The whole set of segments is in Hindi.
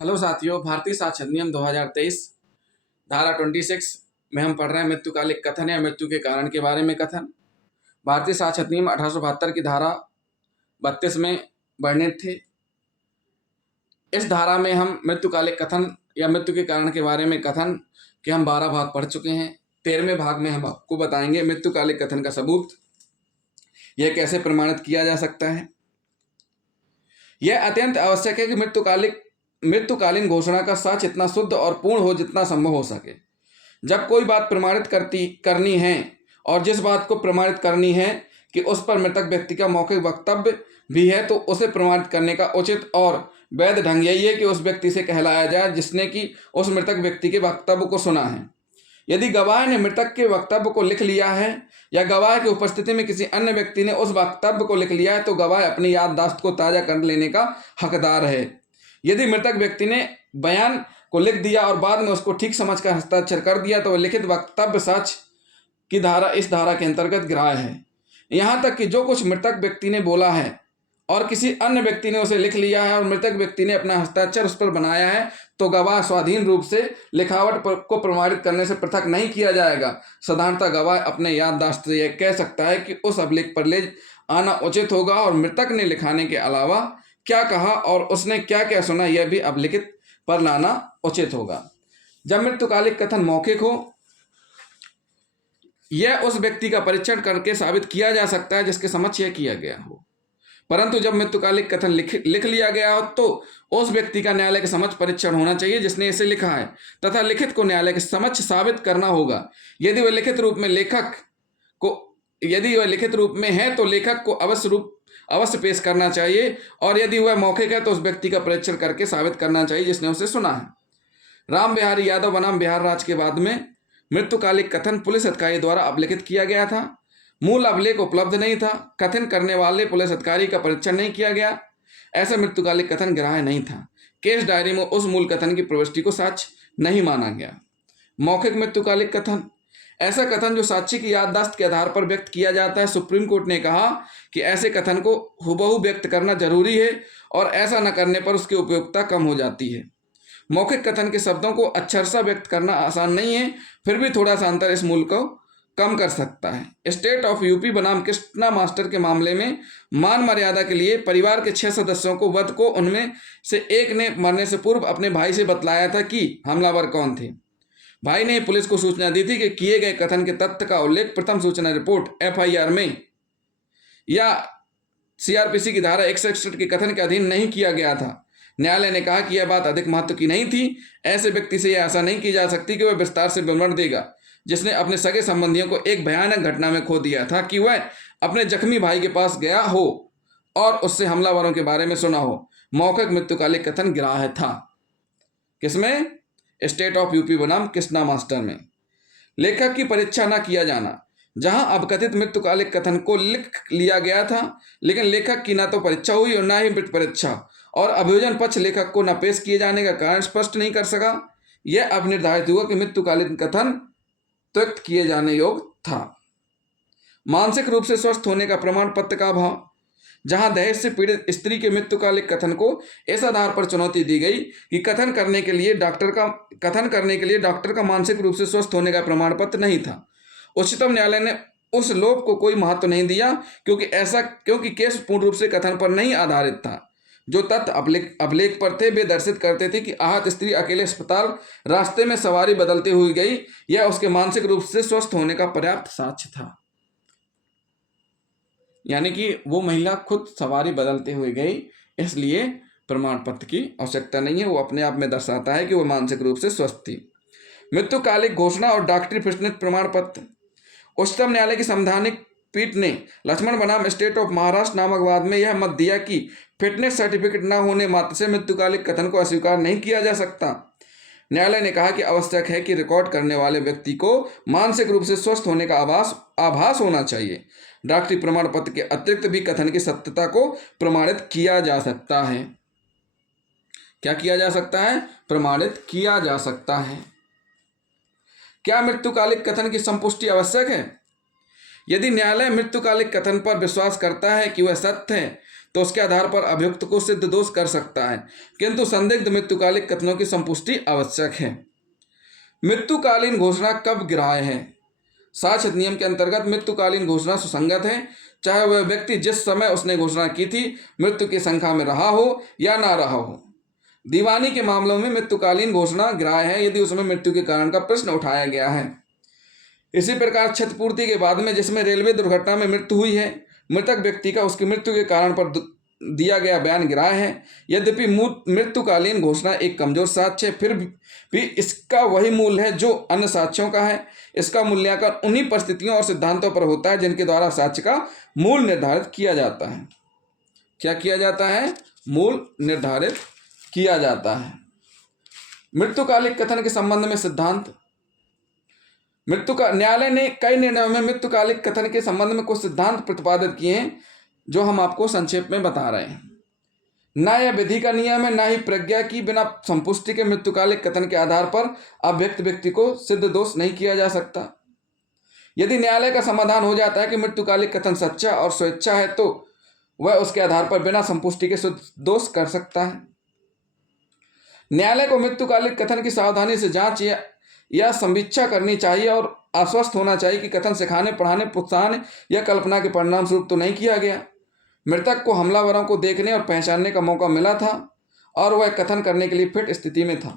हेलो साथियों, भारतीय साक्ष्य अधिनियम 2023 धारा 26 में हम पढ़ रहे हैं मृत्युकालिक कथन या मृत्यु के कारण के बारे में कथन। भारतीय साक्ष्य अधिनियम 1872 की धारा 32 में वर्णित थे। इस धारा में हम मृत्युकालिक कथन या मृत्यु के कारण के बारे में कथन के हम 12 भाग पढ़ चुके हैं। 13वें भाग में हम आपको बताएंगे मृत्युकालिक कथन का सबूत, यह कैसे प्रमाणित किया जा सकता है। यह अत्यंत आवश्यक है कि मृत्युकालीन घोषणा का साक्ष्य इतना शुद्ध और पूर्ण हो जितना संभव हो सके। जब कोई बात प्रमाणित करनी है और जिस बात को प्रमाणित करनी है कि उस पर मृतक व्यक्ति का मौखिक वक्तव्य भी है, तो उसे प्रमाणित करने का उचित और वैध ढंग यही है कि उस व्यक्ति से कहलाया जाए जिसने कि उस मृतक व्यक्ति के वक्तव्य को सुना है। यदि गवाह ने मृतक के वक्तव्य को लिख लिया है या गवाह की उपस्थिति में किसी अन्य व्यक्ति ने उस वक्तव्य को लिख लिया है, तो गवाह अपनी याददाश्त को ताज़ा कर लेने का हकदार है। यदि मृतक व्यक्ति ने बयान को लिख दिया और बाद में उसको ठीक समझकर हस्ताक्षर कर दिया, तो वह लिखित वक्तव्य साक्ष्य की धारा इस धारा के अंतर्गत ग्राह्य है। यहाँ तक कि जो कुछ मृतक व्यक्ति ने बोला है और किसी अन्य व्यक्ति ने उसे लिख लिया है और मृतक व्यक्ति ने अपना हस्ताक्षर उस पर बनाया है, तो गवाह स्वाधीन रूप से लिखावट को प्रमाणित करने से पृथक नहीं किया जाएगा। साधारणतः गवाह अपने याददाश्त से यह कह सकता है कि उस अभिलेख पर ले आना उचित होगा और मृतक ने लिखाने के अलावा क्या कहा और उसने क्या क्या सुना, यह भी अभिलिखित पर लाना उचित होगा। जब मृत्युकालिक कथन मौखिक हो, यह उस व्यक्ति का परीक्षण करके साबित किया जा सकता है जिसके समक्ष यह किया गया हो। परंतु जब मृत्युकालिक कथन लिख लिया गया हो, तो उस व्यक्ति का न्यायालय के समक्ष परीक्षण होना चाहिए जिसने इसे लिखा है, तथा लिखित को न्यायालय के समक्ष साबित करना होगा। यदि वह लिखित रूप में है तो लेखक को अवश्य पेश करना चाहिए, और यदि वह मौखिक है तो उस व्यक्ति का परीक्षण करके साबित करना चाहिए जिसने उसे सुना है। राम बिहारी यादव बनाम बिहार राज्य के बाद में मृत्युकालिक कथन पुलिस अधिकारी द्वारा अभिलिखित किया गया था। मूल अभिलेख उपलब्ध नहीं था। कथन करने वाले पुलिस अधिकारी का परीक्षण नहीं किया गया। ऐसा मृत्युकालिक कथन ग्राह्य नहीं था। केस डायरी में उस मूल कथन की प्रविष्टि को साक्ष्य नहीं माना गया। मौखिक मृत्युकालिक कथन, ऐसा कथन जो साक्षी की याददाश्त के आधार पर व्यक्त किया जाता है। सुप्रीम कोर्ट ने कहा कि ऐसे कथन को हुबहू व्यक्त करना जरूरी है और ऐसा न करने पर उसकी उपयोगिता कम हो जाती है। मौखिक कथन के शब्दों को अक्षरशः व्यक्त करना आसान नहीं है, फिर भी थोड़ा सा अंतर इस मूल को कम कर सकता है। स्टेट ऑफ यूपी बनाम कृष्णा मास्टर के मामले में मान मर्यादा के लिए परिवार के 6 सदस्यों को वध को उनमें से एक ने मरने से पूर्व अपने भाई से बतलाया था कि हमलावर कौन थे। भाई ने पुलिस को सूचना दी थी कि किए गए कथन के तथ्य का उल्लेख प्रथम सूचना रिपोर्ट FIR में या CRPC की धारा 161 के कथन के अधीन नहीं किया गया था। न्यायालय ने कहा कि यह बात अधिक महत्व की नहीं थी। ऐसे व्यक्ति से यह आशा नहीं की जा सकती कि वह विस्तार से विवरण देगा जिसने अपने सगे संबंधियों को एक भयानक घटना में खो दिया था, कि वह अपने जख्मी भाई के पास गया हो और उससे हमलावरों के बारे में सुना हो। मौखिक मृत्युकालिक कथन ग्राह्य था। किसमें? स्टेट ऑफ यूपी बनाम कृष्णा मास्टर में। लेखक की परीक्षा न किया जाना, जहां अपकथित मृत्युकालिक कथन को लिख लिया गया था, लेकिन लेखक की न तो परीक्षा हुई और न ही मृत परीक्षा, और अभियोजन पक्ष लेखक को न पेश किए जाने का कारण स्पष्ट नहीं कर सका। यह अब निर्धारित हुआ कि मृत्युकालीन कथन त्वरित किए जाने योग्य था। मानसिक रूप से स्वस्थ होने का प्रमाण पत्र का अभाव, जहां दहेज से पीड़ित स्त्री के मृत्युकालिक कथन को इस आधार पर चुनौती दी गई कि कथन करने के लिए डॉक्टर का मानसिक रूप से स्वस्थ होने का प्रमाण पत्र नहीं था। उच्चतम न्यायालय ने उस लोभ को कोई महत्व नहीं दिया, क्योंकि केस पूर्ण रूप से कथन पर नहीं आधारित था। जो तथ्य अभिलेख पर थे वे दर्शित करते थे कि आहत स्त्री अकेले अस्पताल रास्ते में सवारी बदलते हुए गई। यह उसके मानसिक रूप से स्वस्थ होने का पर्याप्त साक्ष्य था। यानी कि वो महिला खुद सवारी बदलते हुए गई, इसलिए प्रमाण पत्र की आवश्यकता नहीं है। वो अपने आप में दर्शाता है कि वो मानसिक रूप से स्वस्थ थी। मृत्युकालिक घोषणा और डॉक्टरी फिटनेस प्रमाण पत्र। उच्चतम न्यायालय की संवैधानिक पीठ ने लक्ष्मण बनाम स्टेट ऑफ महाराष्ट्र नामक वाद में यह मत दिया कि फिटनेस सर्टिफिकेट न होने मात्र से मृत्युकालिक कथन को अस्वीकार नहीं किया जा सकता। न्यायालय ने कहा कि आवश्यक है कि रिकॉर्ड करने वाले व्यक्ति को मानसिक रूप से स्वस्थ होने का आभास होना चाहिए। डॉक्टरी प्रमाण पत्र के अतिरिक्त भी कथन की सत्यता को प्रमाणित किया जा सकता है। क्या किया जा सकता है? प्रमाणित किया जा सकता है। क्या मृत्युकालिक कथन की संपुष्टि आवश्यक है? यदि न्यायालय मृत्युकालिक कथन पर विश्वास करता है कि वह सत्य है, तो उसके आधार पर अभियुक्त को सिद्ध दोष कर सकता है, किंतु संदिग्ध मृत्युकालिक कथनों की संपुष्टि आवश्यक है। मृत्युकालीन घोषणा कब ग्राह्य है? साक्ष्य नियम के अंतर्गत मृत्युकालीन घोषणा सुसंगत है, चाहे वह व्यक्ति जिस समय उसने घोषणा की थी मृत्यु की शंका में रहा हो या ना रहा हो। दीवानी के मामलों में मृत्युकालीन घोषणा ग्राह्य है यदि उसमें मृत्यु के कारण का प्रश्न उठाया गया है। इसी प्रकार क्षतिपूर्ति के बाद में जिसमें रेलवे दुर्घटना में मृत्यु हुई है, मृतक व्यक्ति का उसकी मृत्यु के कारण पर दिया गया बयान ग्राह्य है। यद्यपि मृत्युकालीन घोषणा एक कमजोर साक्ष्य है, फिर भी इसका वही मूल है जो अन्य साक्ष्यों का है। इसका मूल्यांकन उन्हीं परिस्थितियों और सिद्धांतों पर होता है जिनके द्वारा साक्ष्य का मूल निर्धारित किया जाता है। क्या किया जाता है? मूल निर्धारित किया जाता है। मृत्युकालिक कथन के संबंध में सिद्धांत। न्यायालय ने कई निर्णयों में मृत्युकालिक कथन के संबंध में कुछ सिद्धांत प्रतिपादित किए हैं जो हम आपको संक्षेप में बता रहे हैं। न यह विधि का नियम है, न ही प्रज्ञा की बिना संपुष्टि के मृत्युकालिक कथन के आधार पर अभियुक्त व्यक्ति को सिद्ध दोष नहीं किया जा सकता। यदि न्यायालय का समाधान हो जाता है कि मृत्युकालिक कथन सच्चा और स्वेच्छा है तो वह उसके आधार पर बिना संपुष्टि के सिद्ध दोष कर सकता है। न्यायालय को मृत्युकालिक कथन की सावधानी से जांच या समीक्षा करनी चाहिए और आश्वस्त होना चाहिए कि कथन सिखाने, पढ़ाने, प्रोत्साहन या कल्पना के परिणाम स्वरूप तो नहीं किया गया। मृतक को हमलावरों को देखने और पहचानने का मौका मिला था और वह कथन करने के लिए फिट स्थिति में था।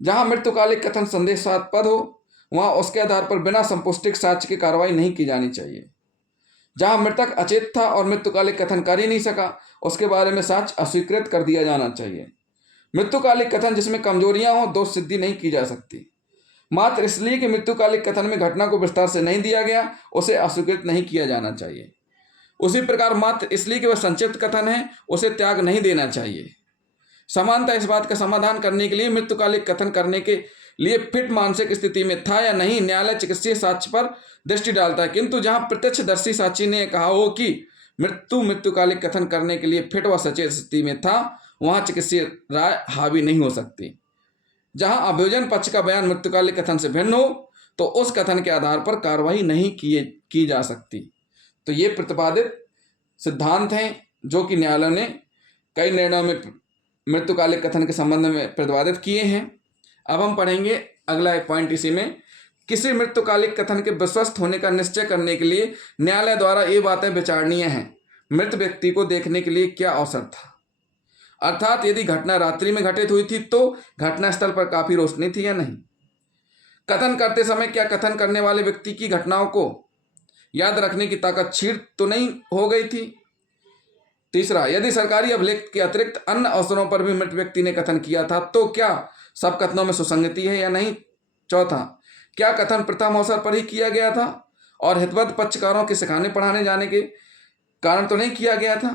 जहां मृत्युकालिक कथन संदेहास्पद हो वहां उसके आधार पर बिना संपुष्टिक साक्ष्य की कार्रवाई नहीं की जानी चाहिए। जहां मृतक अचेत था और मृत्युकालिक कथन कर ही नहीं सका उसके बारे में साक्ष्य अस्वीकृत कर दिया जाना चाहिए। मृत्युकालिक कथन जिसमें कमजोरियां हों दोष सिद्धि नहीं की जा सकती। मात्र इसलिए कि मृत्युकालिक कथन में घटना को विस्तार से नहीं दिया गया उसे अस्वीकृत नहीं किया जाना चाहिए। उसी प्रकार मात्र इसलिए कि वह संक्षिप्त कथन है उसे त्याग नहीं देना चाहिए। समानता इस बात का समाधान करने के लिए मृत्युकालिक कथन करने के लिए फिट मानसिक स्थिति में था या नहीं न्यायालय चिकित्सीय साक्ष्य पर दृष्टि डालता है, किंतु जहां प्रत्यक्षदर्शी साक्षी ने कहा हो कि मृत्युकालिक कथन करने के लिए फिट व सचेत स्थिति में था वहां चिकित्सीय राय हावी नहीं हो सकती। जहां अभियोजन पक्ष का बयान मृत्युकालिक कथन से भिन्न हो तो उस कथन के आधार पर कार्रवाई नहीं की जा सकती। तो ये प्रतिपादित सिद्धांत हैं जो कि न्यायालय ने कई निर्णयों में मृत्युकालिक कथन के संबंध में प्रतिपादित किए हैं। अब हम पढ़ेंगे अगला एक पॉइंट इसी में। किसी मृत्युकालिक कथन के विश्वस्त होने का निश्चय करने के लिए न्यायालय द्वारा ये बातें विचारणीय हैं। मृत व्यक्ति को देखने के लिए क्या अवसर था, अर्थात यदि घटना रात्रि में घटित हुई थी तो घटनास्थल पर काफी रोशनी थी या नहीं। कथन करते समय क्या कथन करने वाले व्यक्ति की घटनाओं को याद रखने की ताकत क्षीण तो नहीं हो गई थी। तीसरा, यदि सरकारी अभिलेख के अतिरिक्त अन्य अवसरों पर भी मृत व्यक्ति ने कथन किया था तो क्या सब कथनों में सुसंगति है या नहीं। चौथा, क्या कथन प्रथम अवसर पर ही किया गया था और हितबद्ध पक्षकारों के सिखाने पढ़ाने जाने के कारण तो नहीं किया गया था।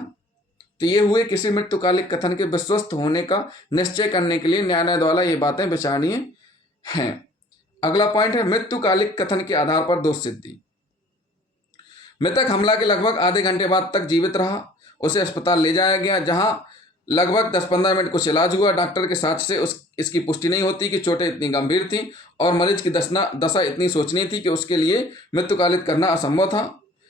तो ये हुए किसी मृत्युकालिक कथन के विश्वस्त होने का निश्चय करने के लिए न्यायालय द्वारा ये बातें विचारणीय हैं। अगला पॉइंट है मृत्युकालिक कथन के आधार पर दोष सिद्धि। मृतक हमला के लगभग आधे घंटे बाद तक जीवित रहा। उसे अस्पताल ले जाया गया जहां लगभग 10-15 मिनट कुछ इलाज हुआ। डॉक्टर के साक्ष्य से इसकी पुष्टि नहीं होती कि चोटें इतनी गंभीर थीं और मरीज की दशा इतनी शोचनीय थी कि उसके लिए मृत्युकालिक करना असंभव था।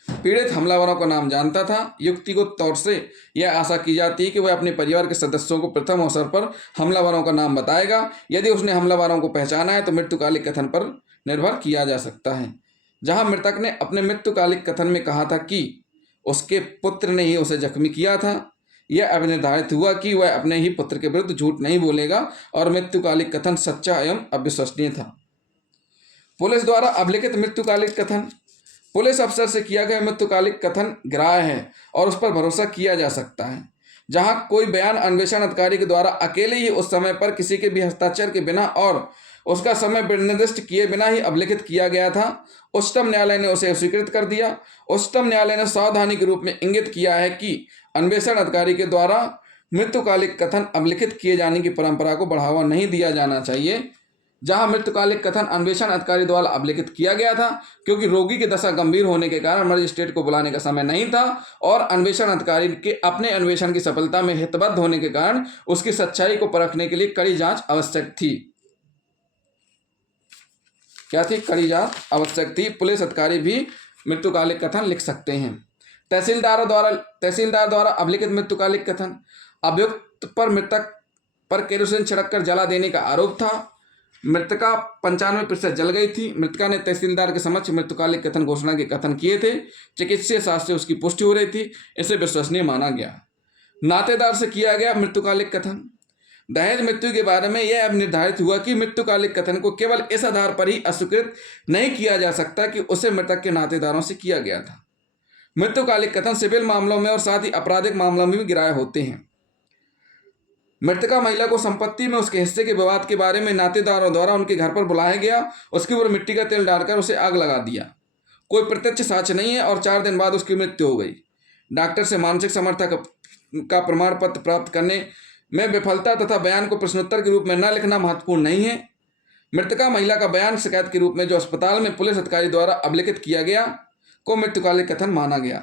पीड़ित हमलावरों का नाम जानता था। युक्तिगत तौर से यह आशा की जाती है कि वह अपने परिवार के सदस्यों को प्रथम अवसर पर हमलावरों का नाम बताएगा। यदि उसने हमलावरों को पहचाना है तो मृत्युकालिक कथन पर निर्भर किया जा सकता है। जहां मृतक ने अपने मृत्युकालिक कथन में कहा था कि उसके पुत्र ने ही उसे जख्मी किया था, यह अभिनिर्धारित हुआ कि वह अपने ही पुत्र के विरुद्ध झूठ नहीं बोलेगा और मृत्युकालिक कथन सच्चा एवं अविश्वसनीय था। पुलिस द्वारा अभिलिखित मृत्युकालिक कथन। पुलिस अफसर से किया गया मृत्युकालिक कथन ग्राह्य है और उस पर भरोसा किया जा सकता है। जहां कोई बयान अन्वेषण अधिकारी के द्वारा अकेले ही उस समय पर किसी के भी हस्ताक्षर के बिना और उसका समय निर्दिष्ट किए बिना ही अभिलिखित किया गया था, उच्चतम न्यायालय ने उसे स्वीकृत कर दिया। उच्चतम न्यायालय ने सावधानी के रूप में इंगित किया है कि अन्वेषण अधिकारी के द्वारा मृत्युकालिक कथन अभिलिखित किए जाने की परंपरा को बढ़ावा नहीं दिया जाना चाहिए। जहां मृत्युकालिक कथन अन्वेषण अधिकारी द्वारा अभिलिखित किया गया था क्योंकि रोगी की दशा गंभीर होने के कारण मजिस्ट्रेट को बुलाने का समय नहीं था और अन्वेषण अधिकारी के अपने अन्वेषण की सफलता में हितबद्ध होने के कारण उसकी सच्चाई को परखने के लिए कड़ी जांच आवश्यक थी। क्या थी? कड़ी जांच आवश्यक थी। पुलिस अधिकारी भी मृत्युकालिक कथन लिख सकते हैं। तहसीलदार द्वारा अभिलिखित मृत्युकालिक कथन। अभियुक्त पर मृतक पर केरोसिन छिड़ककर जला देने का आरोप था। मृतका 95% जल गई थी। मृतका ने तहसीलदार के समक्ष मृत्युकालिक कथन घोषणा के कथन किए थे। चिकित्सीय शास्त्र से उसकी पुष्टि हो रही थी। इसे विश्वसनीय माना गया। नातेदार से किया गया मृत्युकालिक कथन। दहेज मृत्यु के बारे में यह अब निर्धारित हुआ कि मृत्युकालिक कथन को केवल इस आधार पर ही अस्वीकृत नहीं किया जा सकता कि उसे मृतक के नातेदारों से किया गया था। मृत्युकालिक कथन सिविल मामलों में और साथ ही आपराधिक मामलों में भी ग्राह्य होते हैं। मृतका महिला को संपत्ति में उसके हिस्से के विवाद के बारे में नातेदारों द्वारा उनके घर पर बुलाया गया। उसके ऊपर मिट्टी का तेल डालकर उसे आग लगा दिया। कोई प्रत्यक्ष साक्ष्य नहीं है और 4 दिन बाद उसकी मृत्यु हो गई। डॉक्टर से मानसिक समर्थक का प्रमाण पत्र प्राप्त करने में विफलता तथा बयान को प्रश्नोत्तर के रूप में न लिखना महत्वपूर्ण नहीं है। मृतका महिला का बयान शिकायत के रूप में जो अस्पताल में पुलिस अधिकारी द्वारा अभिलिखित किया गया को मृत्युकालिक कथन माना गया।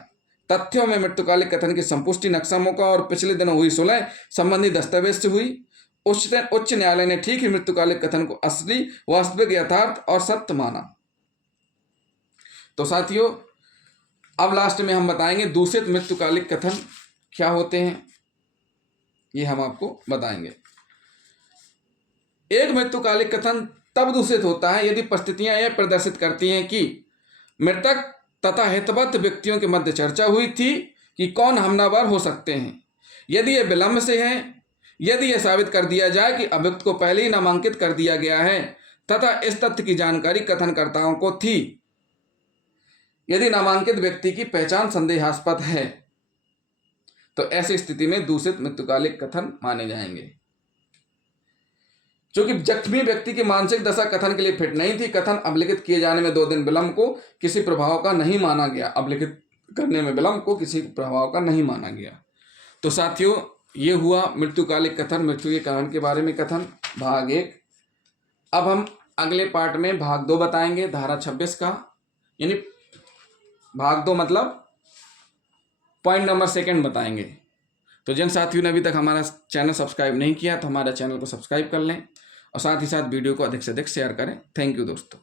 तथ्यों में मृत्युकालिक कथन की संपुष्टि नक्शा मौका और पिछले दिनों हुई सुलह संबंधी दस्तावेज से हुई। उच्च न्यायालय ने ठीक ही मृत्युकालिक कथन को असली, वास्तविक, यथार्थ और सत्य माना। तो साथियों, अब लास्ट में हम बताएंगे दूषित मृत्युकालिक कथन क्या होते हैं, ये हम आपको बताएंगे। एक मृत्युकालिक कथन तब दूषित होता है यदि परिस्थितियां यह प्रदर्शित करती हैं कि मृतक तथा हितबद्ध व्यक्तियों के मध्य चर्चा हुई थी कि कौन हमलावर हो सकते हैं। यदि यह विलंब से है, यदि यह साबित कर दिया जाए कि अभियुक्त को पहले ही नामांकित कर दिया गया है तथा इस तथ्य की जानकारी कथनकर्ताओं को थी, यदि नामांकित व्यक्ति की पहचान संदेहास्पद है, तो ऐसी स्थिति में दूषित मृत्युकालिक कथन माने जाएंगे। क्योंकि जख्मी व्यक्ति की मानसिक दशा कथन के लिए फिट नहीं थी, कथन अभिलिखित किए जाने में 2 दिन विलंब को किसी प्रभाव का नहीं माना गया। अभिलिखित करने में विलंब को किसी प्रभाव का नहीं माना गया। तो साथियों, ये हुआ मृत्युकालिक कथन, मृत्यु के कारण के बारे में कथन, भाग 1। अब हम अगले पार्ट में भाग 2 बताएंगे, धारा 26 का, यानी भाग 2 मतलब पॉइंट नंबर 2 बताएंगे। तो जिन साथियों ने अभी तक हमारा चैनल सब्सक्राइब नहीं किया तो हमारे चैनल को सब्सक्राइब कर लें और साथ ही साथ वीडियो को अधिक से अधिक शेयर करें। थैंक यू दोस्तों।